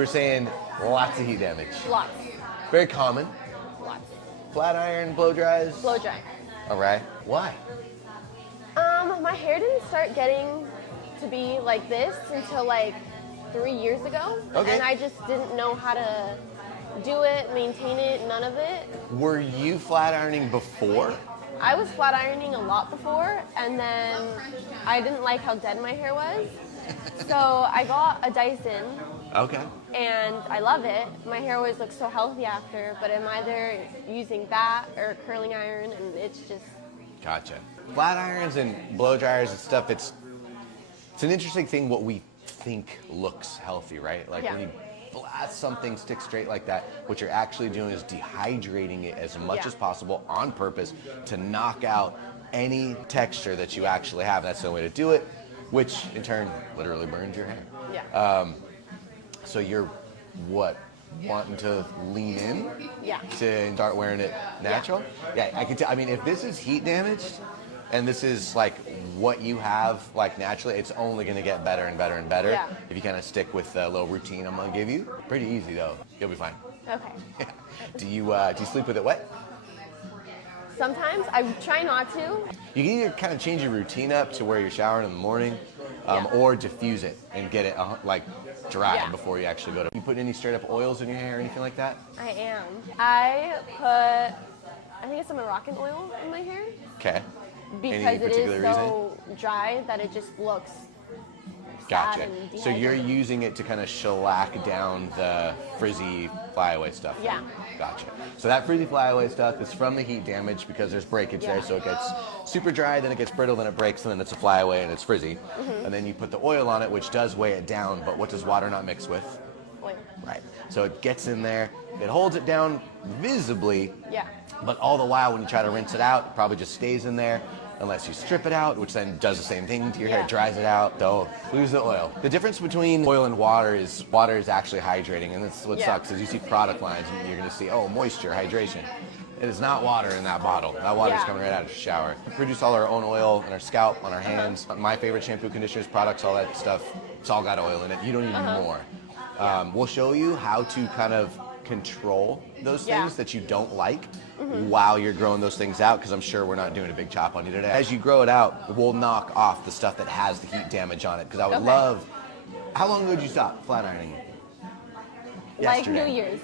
were saying lots of heat damage. Lots. Very common. Lots. Flat iron, blow dries. Blow dry. All right. Why? My hair didn't start getting to be like this until like 3 years ago. Okay. And I just didn't know how to do it, maintain it, none of it. Were you flat ironing before? I was flat ironing a lot before, and then I didn't like how dead my hair was. So I got a Dyson. Okay. And I love it. My hair always looks so healthy after, but I'm either using that or curling iron, and it's just... Gotcha. Flat irons and blow dryers and stuff, it's an interesting thing what we think looks healthy, right? Like when you blast something stick straight like that, what you're actually doing is dehydrating it as much as possible on purpose to knock out any texture that you actually have. That's the only way to do it, which in turn literally burns your hair. Yeah. So you're wanting to lean in to start wearing it natural? Yeah, I can tell. I mean, if this is heat damaged and this is like what you have like naturally, it's only going to get better and better and better if you kind of stick with the little routine I'm going to give you. Pretty easy though. You'll be fine. Okay. Do you sleep with it wet? Sometimes. I try not to. You can either kind of change your routine up to where you're showering in the morning or diffuse it and get it like dry before you actually go to. You put any straight up oils in your hair or anything like that? I am. I think it's a Moroccan oil in my hair. Okay. Because it is so dry that it just looks Gotcha. sad and So you're using it to kind of shellac down the frizzy flyaway stuff? Yeah. Gotcha. So that frizzy flyaway stuff is from the heat damage because there's breakage there, so it gets super dry, then it gets brittle, then it breaks, and then it's a flyaway and it's frizzy. And then you put the oil on it, which does weigh it down, but what does water not mix with? Oil. Right. So it gets in there, it holds it down visibly, Yeah. but all the while when you try to rinse it out, it probably just stays in there unless you strip it out, which then does the same thing to your hair, dries it out, don't lose the oil. The difference between oil and water is actually hydrating, and that's what sucks is you see product lines and you're gonna see, oh, moisture, hydration. It is not water in that bottle. That water's coming right out of the shower. We produce all our own oil on our scalp, on our hands. My favorite shampoo, conditioners, products, all that stuff, it's all got oil in it. You don't need more. We'll show you how to kind of control those things that you don't like while you're growing those things out, because I'm sure we're not doing a big chop on you today. As you grow it out, we'll knock off the stuff that has the heat damage on it, because I would love... How long ago did you stop flat ironing? Like Yesterday. New Year's.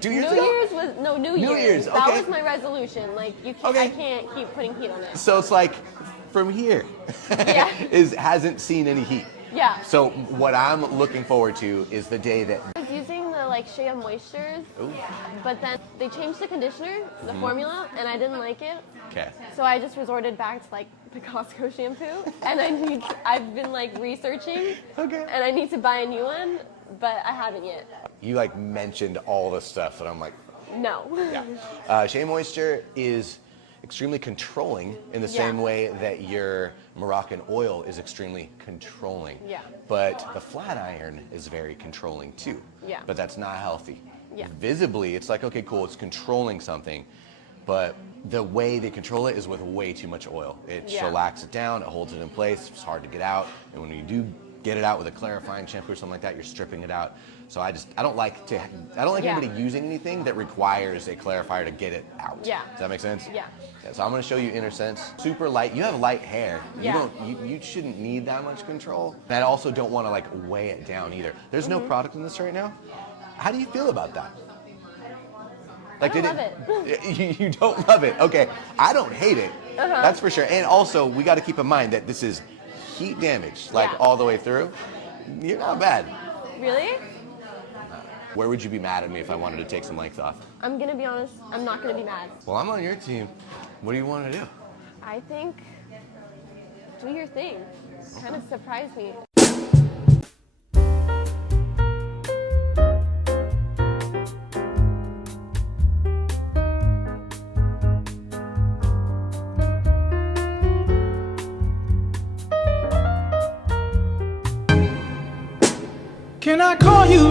2 years New ago? Year's was, no, New Year's. Okay. That was my resolution. Like, you can't, I can't keep putting heat on it. So it's like, from here, hasn't seen any heat. Yeah. So what I'm looking forward to is the day that... I was using the like Shea Moistures, but then they changed the conditioner, the formula, and I didn't like it. Okay. So I just resorted back to like the Costco shampoo, and I've been like researching, and I need to buy a new one, but I haven't yet. You like mentioned all the stuff, and I'm like, no. Yeah. Shea Moisture is extremely controlling in the same way that your Moroccan oil is extremely controlling. Yeah. But the flat iron is very controlling too. Yeah. But that's not healthy. Yeah. Visibly, it's like, okay, cool, it's controlling something, but the way they control it is with way too much oil. It shellacks it down, it holds it in place, it's hard to get out, and when you do get it out with a clarifying shampoo or something like that, you're stripping it out. So I don't like anybody using anything that requires a clarifier to get it out. Yeah. Does that make sense? Yeah. So I'm going to show you Inner Sense. Super light. You have light hair. You shouldn't need that much control. And I also don't want to like weigh it down either. There's no product in this right now. How do you feel about that? Like, I don't love it. You don't love it. Okay. I don't hate it. That's for sure. And also, we got to keep in mind that this is heat damage, like all the way through. You're not bad. Really? Where would you be mad at me if I wanted to take some length off? I'm gonna be honest, I'm not gonna be mad. Well, I'm on your team. What do you want to do? I think, do your thing. Kind of surprise me. Can I call you